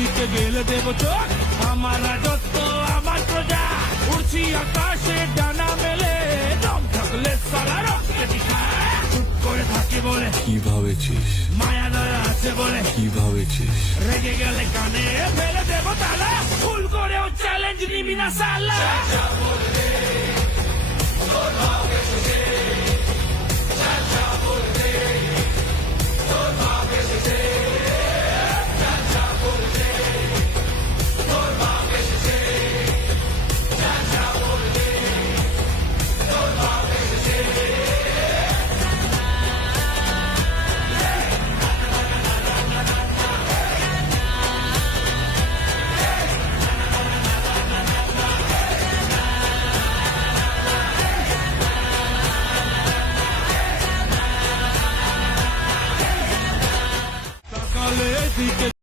দিকে গেলে দেব চোখ, আমার রাজত্ব আমার প্রজা, উড়ছি আকাশে ডানা মেলে, দম থাকলে সারা রক্তে খা। চুপ করে থাকি বলে কি ভাবেছিস, মায়া দয়া আছে বলে কি ভাবেছিস? রেগে গেলে কানে ফেলে দেব তালা, ভুল করেও চ্যালেঞ্জ নিবি না সালা।